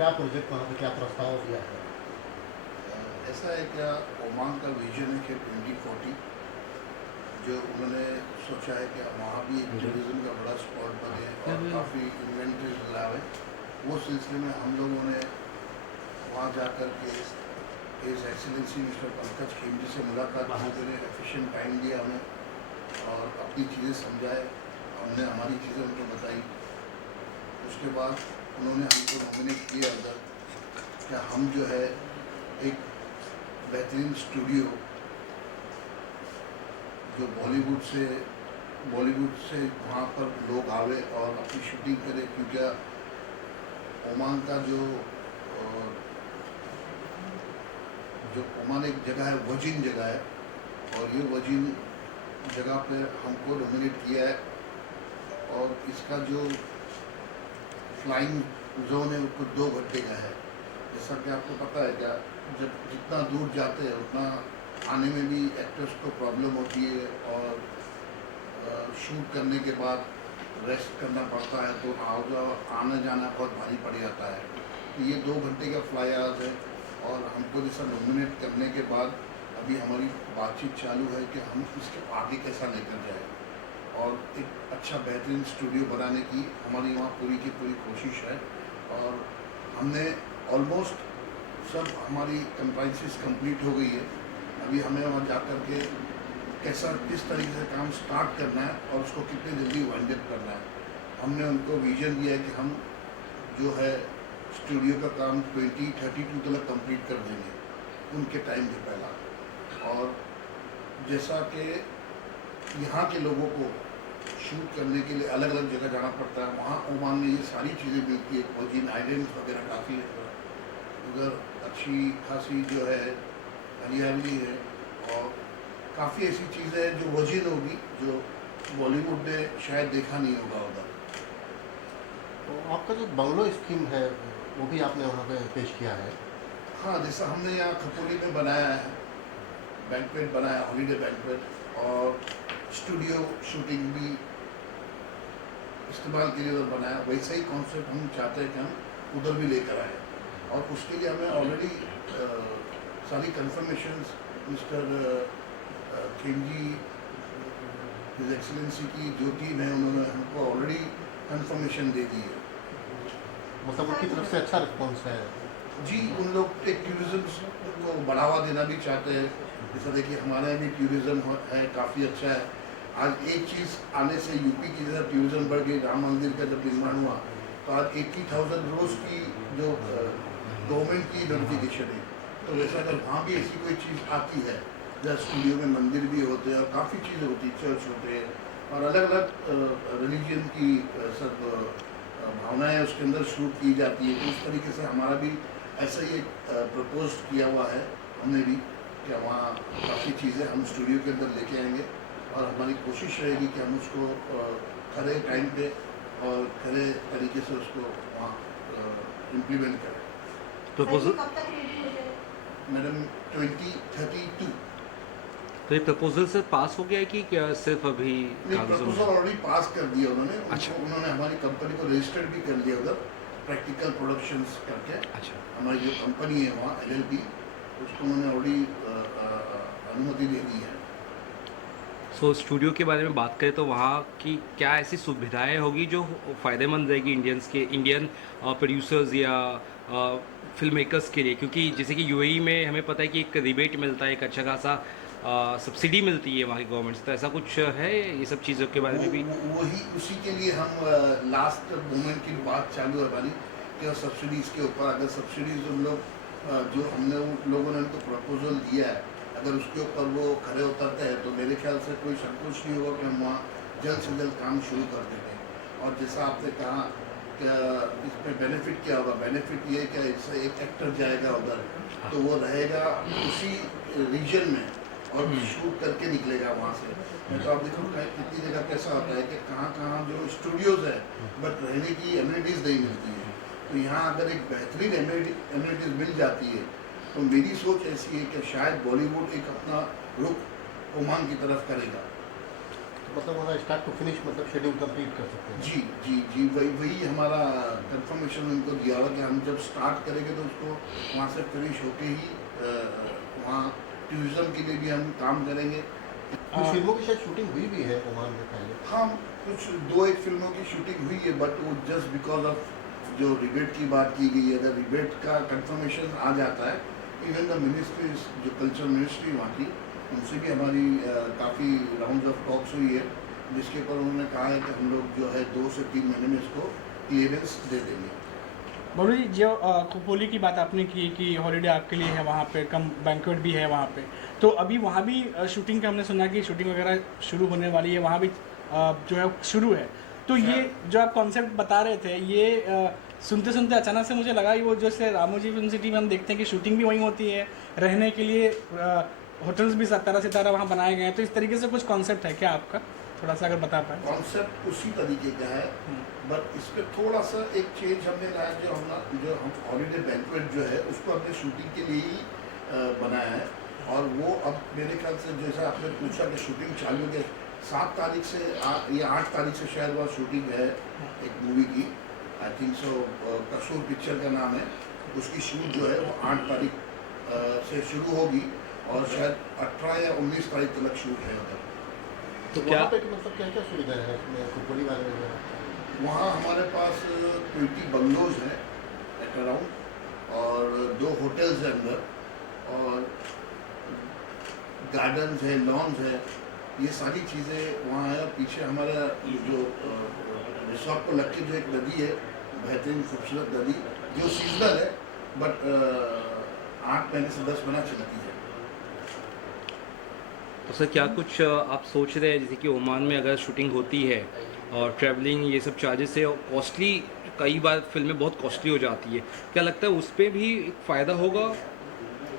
क्या प्रोजेक्ट वहाँ पे क्या प्रस्ताव दिया है? ऐसा है क्या, ओमान का विजन है कि 2040 जो उन्होंने सोचा है कि वहाँ भी एक टूरिज़्म का बड़ा स्पॉट बने और काफ़ी इन्वेंटरीज लावे। वो सिलसिले में हम लोगों ने वहाँ जा कर के हिज एक्सीलेंसी मिस्टर पंकज खेमजी से मुलाकात की, उन्होंने एफिशिएंट टाइम दिया हमें और अपनी चीज़ें समझाए, हमने हमारी चीज़ें उनको बताई। उसके बाद उन्होंने हमको नॉमिनेट किया अंदर कि हम जो है एक बेहतरीन स्टूडियो जो बॉलीवुड से वहाँ पर लोग आवे और अपनी शूटिंग करें, क्योंकि ओमान का जो ओमान एक जगह है, वर्जिन जगह है, और ये वर्जिन जगह पे हमको नॉमिनेट किया है। और इसका जो फ्लाइंग जोन है वो 2 घंटे का है। जैसा कि आपको पता है क्या, जब जितना दूर जाते हैं उतना आने में भी एक्टर्स को प्रॉब्लम होती है और शूट करने के बाद रेस्ट करना पड़ता है, तो आना जाना बहुत भारी पड़ जाता है। तो ये 2 घंटे का फ्लाई आवर्स है और हमको जैसा नॉमिनेट करने के बाद अभी हमारी बातचीत चालू है कि हम इसके आगे कैसा लेकर जाए और एक अच्छा बेहतरीन स्टूडियो बनाने की हमारी वहाँ पूरी की पूरी कोशिश है। और हमने ऑलमोस्ट सब हमारी कंप्लाइंसेस कंप्लीट हो गई है। अभी हमें वहाँ जा कर के किस तरीके से काम स्टार्ट करना है और उसको कितने जल्दी वाइंड अप करना है। हमने उनको विजन दिया है कि हम जो है स्टूडियो का काम 2032 तक कंप्लीट कर देंगे उनके टाइम के पहला। और जैसा कि यहाँ के लोगों को शूट करने के लिए अलग अलग जगह जाना पड़ता है, वहाँ ओमान में ये सारी चीज़ें मिलती है, वर्जिन आइलैंड्स वगैरह काफ़ी है, उधर अच्छी खासी जो है हरियाली है और काफ़ी ऐसी चीज़ें हैं जो वर्जिन होगी, जो बॉलीवुड ने शायद देखा नहीं होगा उधर। तो आपका जो बंगलो स्कीम है वो भी आपने वहाँ पे पेश किया है? हाँ, जैसा हमने यहाँ खपोली में बनाया है, बैंक्वेट बनाया, हॉलीडे बैंक्वेट, और स्टूडियो शूटिंग भी इस्तेमाल के लिए उधर बनाया, वैसा ही कॉन्सेप्ट हम चाहते हैं कि हम उधर भी लेकर आए। और उसके लिए हमें ऑलरेडी सारी कंफर्मेशंस मिस्टर खेमजी हिज एक्सीलेंसी की जो टीम है उन्होंने हमको ऑलरेडी कंफर्मेशन दे दी है। मतलब उनकी तरफ से अच्छा रिस्पॉन्स है? जी, उन लोग एक टूरिज़्म को बढ़ावा देना भी चाहते हैं। जैसा देखिए हमारे यहाँ भी टूरिज़्म है, काफ़ी अच्छा है। आज एक चीज़ आने से यूपी की जगह टूरिज़्म बढ़ गई, राम मंदिर का जब निर्माण हुआ तो आज 80,000 रोज़ की जो गवर्नमेंट की नोटिफिकेशन है, तो वैसा अगर वहाँ भी ऐसी कोई चीज़ आती है, जहाँ स्टूडियो में मंदिर भी होते हैं और काफ़ी चीज़ें होती हैं, चर्च होते हैं और अलग अलग रिलीजन की सब भावनाएं उसके अंदर शूट की जाती है। तो उस तरीके से हमारा भी ऐसा ही एक प्रपोज किया हुआ है हमने भी, कि वहाँ काफ़ी चीज़ें हम स्टूडियो के अंदर लेके आएंगे और हमारी कोशिश रहेगी कि हम उसको खरे टाइम पे और खरे तरीके से उसको वहाँ इम्प्लीमेंट करें। प्रपोजल कब तक रेडी हो जाए? मैडम 2032। तो ये प्रपोजल से पास हो गया है कि क्या सिर्फ अभी नहीं, कागजों में? प्रपोजल ऑलरेडी पास कर दिया उन्होंने। अच्छा। उन्होंने हमारी कंपनी को रजिस्टर्ड भी कर दिया उधर, प्रैक्टिकल प्रोडक्शंस करके। अच्छा। हमारी जो कंपनी है वहाँ LLP, उसको उन्होंने ऑलरेडी अनुमति दे दी है। सो स्टूडियो के बारे में बात करें तो वहाँ की क्या ऐसी सुविधाएं होगी जो फ़ायदेमंद रहेगी इंडियन प्रोड्यूसर्स या फिल्म मेकर्स के लिए? क्योंकि जैसे कि यूएई में हमें पता है कि एक रिबेट मिलता है, एक अच्छा खासा सब्सिडी मिलती है वहाँ की गवर्नमेंट से, तो ऐसा कुछ है ये सब चीज़ों के बारे में भी? वही उसी के लिए हम लास्ट मोमेंट की बात चालू है हमारी कि सब्सिडीज़ के ऊपर, अगर सब्सिडीज़ उन लोग जो हमने उन लोगों ने उनको प्रपोजल दिया है, अगर उसके ऊपर वो खड़े उतरते हैं तो मेरे ख्याल से कोई संकोच नहीं होगा कि हम वहाँ जल्द से जल्द काम शुरू कर देंगे। और जैसा आपने कहा कि इसमें बेनिफिट क्या होगा, बेनिफिट ये कि इससे एक एक्टर जाएगा उधर तो वो रहेगा उसी रीजन में और शूट करके निकलेगा वहाँ से। मैं तो आप देखो कितनी जगह कैसा होता है कि कहाँ कहाँ जो स्टूडियोज़ है बट रहने की एमिनिटीज़ नहीं मिलती है, तो यहाँ अगर एक बेहतरीन एमिनिटीज़ मिल जाती है तो मेरी सोच ऐसी है कि शायद बॉलीवुड एक अपना रुख ओमान की तरफ करेगा। मतलब वहाँ स्टार्ट टू फिनिश मतलब शेड्यूल कंप्लीट कर सकते हैं। जी जी जी, वही हमारा कंफर्मेशन उनको दिया हुआ कि हम जब स्टार्ट करेंगे तो उसको वहाँ से फिनिश होके ही वहाँ टूरिज्म के लिए भी हम काम करेंगे। कुछ फिल्मों की शायद शूटिंग हुई भी है ओमान में पहले। हाँ, कुछ 2-1 फिल्मों की शूटिंग हुई है, बट वो जस्ट बिकॉज ऑफ जो रिबेट की बात की गई है, अगर रिबेट का कंफर्मेशन आ जाता है, इवन द मिनिस्ट्री जो कल्चर मिनिस्ट्री वहाँ की, उनसे भी हमारी काफ़ी राउंड ऑफ टॉक्स हुई है, जिसके ऊपर उन्होंने कहा है कि हम लोग जो है 2 से 3 महीने में इसको क्लियरेंस दे देंगे। बबलू जी, जो खोपोली की बात आपने की कि हॉलीडे आपके लिए है वहाँ पे, कम बैंक्वेट भी है वहाँ पे, तो अभी वहाँ भी शूटिंग का हमने सुना कि शूटिंग वगैरह शुरू होने वाली है, वहाँ भी जो है शुरू है। तो ये जो आप कॉन्सेप्ट बता रहे थे, ये सुनते सुनते अचानक से मुझे लगा कि वो जैसे रामोजी फिल्म सिटी में हम देखते हैं कि शूटिंग भी वहीं होती है, रहने के लिए होटल्स भी तरह सितारा वहाँ बनाए गए हैं, तो इस तरीके से कुछ कॉन्सेप्ट है क्या आपका? थोड़ा सा अगर बता पाएँ। कॉन्सेप्ट उसी तरीके का है, बट इस पर थोड़ा सा एक चेंज हमने लाया, जो हम हॉलीडे बैंक्वेट जो है उसको हमने शूटिंग के लिए ही बनाया है। और वो अब मेरे ख्याल से जैसा आपने पूछा कि शूटिंग चालू है, 7 तारीख से या 8 तारीख से शायद वह शूटिंग है एक मूवी की, आई थिंक सो, कसूर पिक्चर का नाम है। उसकी शूट जो है वो 8 तारीख से शुरू होगी और शायद 18 या 19 तारीख तक शूट है उधर। तो क्या- वहाँ पे मतलब क्या क्या सुविधाएं हैं इसमें खोपोली वाले में जो है? वहाँ हमारे पास 20 बंगलोज हैं एट अराउंड, और 2 होटल्स हैं अंदर, और गार्डन्स है, लॉन्स है, ये सारी चीज़ें वहाँ है। और पीछे हमारा जो रिसोर्ट को लग के जो एक नदी है, बेहतरीन खूबसूरत नदी, जो सीजनल है, बट 8 महीने से 10 महीना चलती है। तो सर क्या कुछ आप सोच रहे हैं, जैसे कि ओमान में अगर शूटिंग होती है और ट्रैवलिंग ये सब चार्जेस है और कॉस्टली, कई बार फिल्में बहुत कॉस्टली हो जाती है, क्या लगता है उस पर भी एक फ़ायदा होगा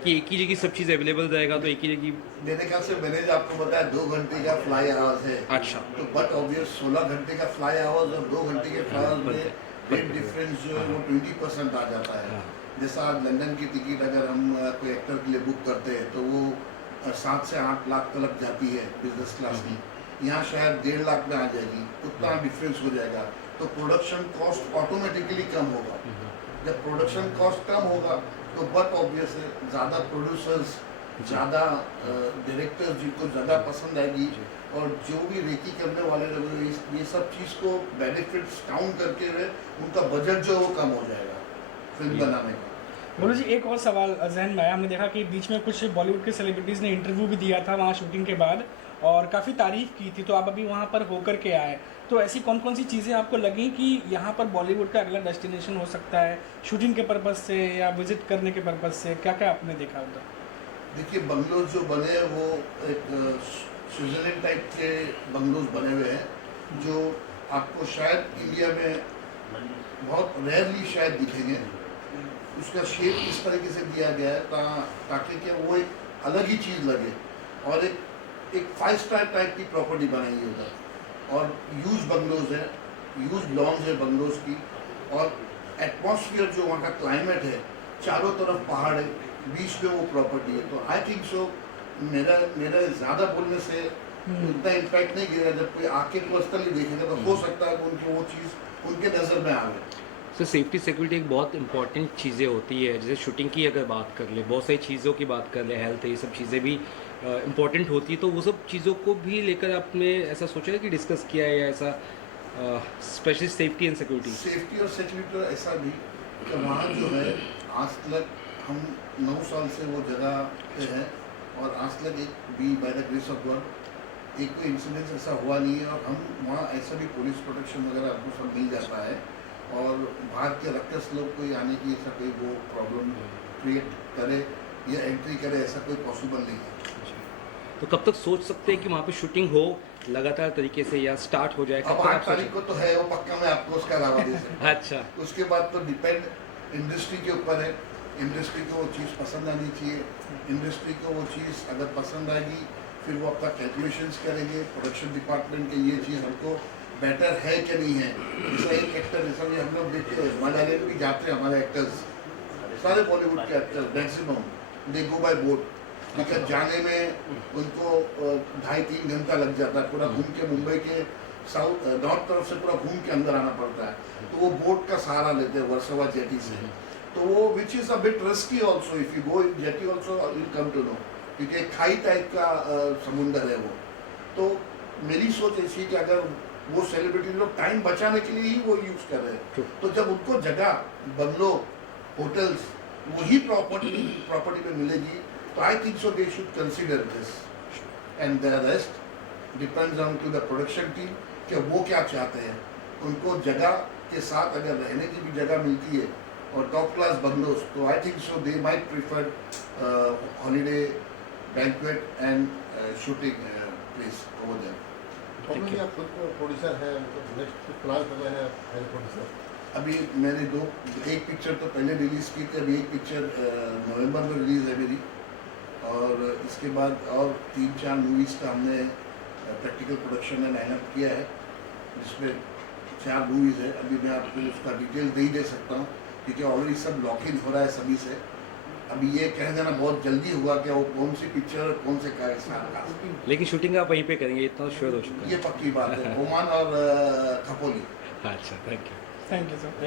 कि एक ही जगह सब चीज़ अवेलेबल रहेगा, तो एक ही जगह? मेरे ख्याल से मैंने जो आपको बताया 2 घंटे का फ्लाई आवर्स है, अच्छा। तो बट ऑब्वियस 16 घंटे का फ्लाई आवर्स और 2 घंटे के फ्लाई आवर्स में रेट डिफरेंस जो है वो 20% आ जाता है। हाँ। जैसा आज लंदन की टिकट अगर हम कोई एक्टर के लिए बुक करते हैं तो वो 7 से 8 लाख तक जाती है बिजनेस क्लास की, यहाँ शायद 1.5 लाख में आ जाएगी, उतना डिफरेंस हो जाएगा। तो प्रोडक्शन कॉस्ट ऑटोमेटिकली कम होगा। जब प्रोडक्शन कॉस्ट कम होगा तो बट ऑब्वियस है ज़्यादा प्रोड्यूसर्स, ज़्यादा डायरेक्टर्स जिनको ज़्यादा पसंद आएगी, और जो भी रेकी करने वाले लोग ये सब चीज़ को बेनिफिट्स काउंट करके हुए उनका बजट जो है वो कम हो जाएगा फिल्म बनाने का। बोलो जी, एक और सवाल जहन में आया। हमने देखा कि बीच में कुछ बॉलीवुड के सेलिब्रिटीज़ ने इंटरव्यू भी दिया था वहाँ शूटिंग के बाद, और काफ़ी तारीफ़ की थी, तो आप अभी वहाँ पर होकर के आए, तो ऐसी कौन कौन सी चीज़ें आपको लगी कि यहाँ पर बॉलीवुड का अगला डेस्टिनेशन हो सकता है, शूटिंग के पर्पज़ से या विजिट करने के पर्पज़ से? क्या क्या आपने देखा उधर? देखिए, बंगलोज जो बने हैं वो एक स्विट्ज़रलैंड टाइप के बंगलोज बने हुए हैं, जो आपको शायद इंडिया में बहुत रेयरली शायद दिखेंगे। उसका शेप इस तरीके से दिया गया है ताकि कि वो एक अलग ही चीज़ लगे, और एक 5 स्टार टाइप की प्रॉपर्टी बनाई है उधर, और ह्यूज बंगलोज है, ह्यूज लॉन्स है बंगलोज की, और एटमॉस्फेयर जो वहाँ का क्लाइमेट है, चारों तरफ पहाड़ है, बीच में वो प्रॉपर्टी है। तो आई थिंक सो मेरा ज़्यादा बोलने से उतना इम्पैक्ट नहीं गिरेगा। जब कोई आके पर्सनली देखेगा तो हो सकता है कि उनकी वो चीज़ उनके नज़र में आवे। सर सेफ्टी सिक्योरिटी एक बहुत इंपॉर्टेंट चीज़ें होती है, जैसे शूटिंग की अगर बात कर ले, बहुत सारी चीज़ों की बात कर ले, हेल्थ, ये सब चीज़ें भी इम्पॉर्टेंट होती है, तो वो सब चीज़ों को भी लेकर आपने ऐसा सोचा है कि डिस्कस किया है, या ऐसा specially safety and security? Safety और सिक्योरिटी ऐसा भी कि वहाँ जो है आज तक हम 9 साल से वो जगह पे हैं, और आज तक एक भी by the grace of God एक कोई इंसिडेंस ऐसा हुआ नहीं है। और हम वहाँ ऐसा भी पुलिस प्रोटेक्शन वगैरह हमको सब मिल जाता है, और बाहर के रक्कस लोग कोई आने की ऐसा कोई वो प्रॉब्लम क्रिएट करे या एंट्री करे, ऐसा कोई पॉसिबल नहीं है। तो कब तक सोच सकते हैं कि वहाँ पे शूटिंग हो लगातार तरीके से, या स्टार्ट हो जाए? अब कब तक 8 आप तारीख को तो है वो पक्का, मैं आपको उसका दावा दे सकता हूँ। अच्छा। उसके बाद तो डिपेंड इंडस्ट्री के ऊपर है। इंडस्ट्री को वो चीज़ पसंद आनी चाहिए। इंडस्ट्री को वो चीज़ अगर पसंद आएगी, फिर वो अपना कैलकुलेशंस करेंगे प्रोडक्शन डिपार्टमेंट के, ये चीज़ हमको बेटर है कि नहीं है। जैसा एक एक्टर, जैसा भी हम लोग देखते हैं मलायालम भी जाते हैं हमारे एक्टर्स, सारे बॉलीवुड के एक्टर्स मैक्सिमम दे गो बाय बोट, ठीक है, जाने में उनको 2.5-3 घंटा लग जाता है, पूरा घूम के मुंबई के साउथ नॉर्थ तरफ से पूरा घूम के अंदर आना पड़ता है। तो वो बोट का सहारा लेते हैं वर्सोवा जेटी से, तो वो which is a bit risky also, if you go in jetty also you come to know, क्योंकि एक खाई टाइप का समुंदर है वो। तो मेरी सोच ऐसी कि अगर वो सेलिब्रिटी लोग टाइम बचाने के लिए ही वो यूज़ कर रहे हैं, तो जब उनको जगह बंगलो होटल्स वही प्रॉपर्टी पे मिलेगी, तो I think so they should consider this, and the rest depends on to the production team कि वो क्या चाहते हैं। उनको जगह के साथ अगर रहने की भी जगह मिलती है और टॉप क्लास बंगलोज, तो I think so they might prefer holiday banquet and shooting place over there. Pawan ji, आप खुद प्रोड्यूसर हैं, नेक्स्ट प्लान कर रहे हैं एज प्रोड्यूसर? अभी मैंने एक पिक्चर तो पहले रिलीज़ की थी, अभी एक पिक्चर नवंबर में रिलीज़ है मेरी, और इसके बाद और 3-4 मूवीज़ का हमने प्रैक्टिकल प्रोडक्शन में लाइनअप किया है, जिसमें 4 मूवीज़ है। अभी मैं आपको उसका डिटेल नहीं दे सकता हूँ क्योंकि ऑलरेडी सब लॉक इन हो रहा है सभी से। अभी ये कह देना बहुत जल्दी हुआ कि वो कौन सी पिक्चर कौन से क्या साथ, लेकिन शूटिंग आप वहीं पे करेंगे, इतना श्योर हो चुका ये पक्की बात है, ओमान और खपोली। है। अच्छा, thank you. Thank you sir.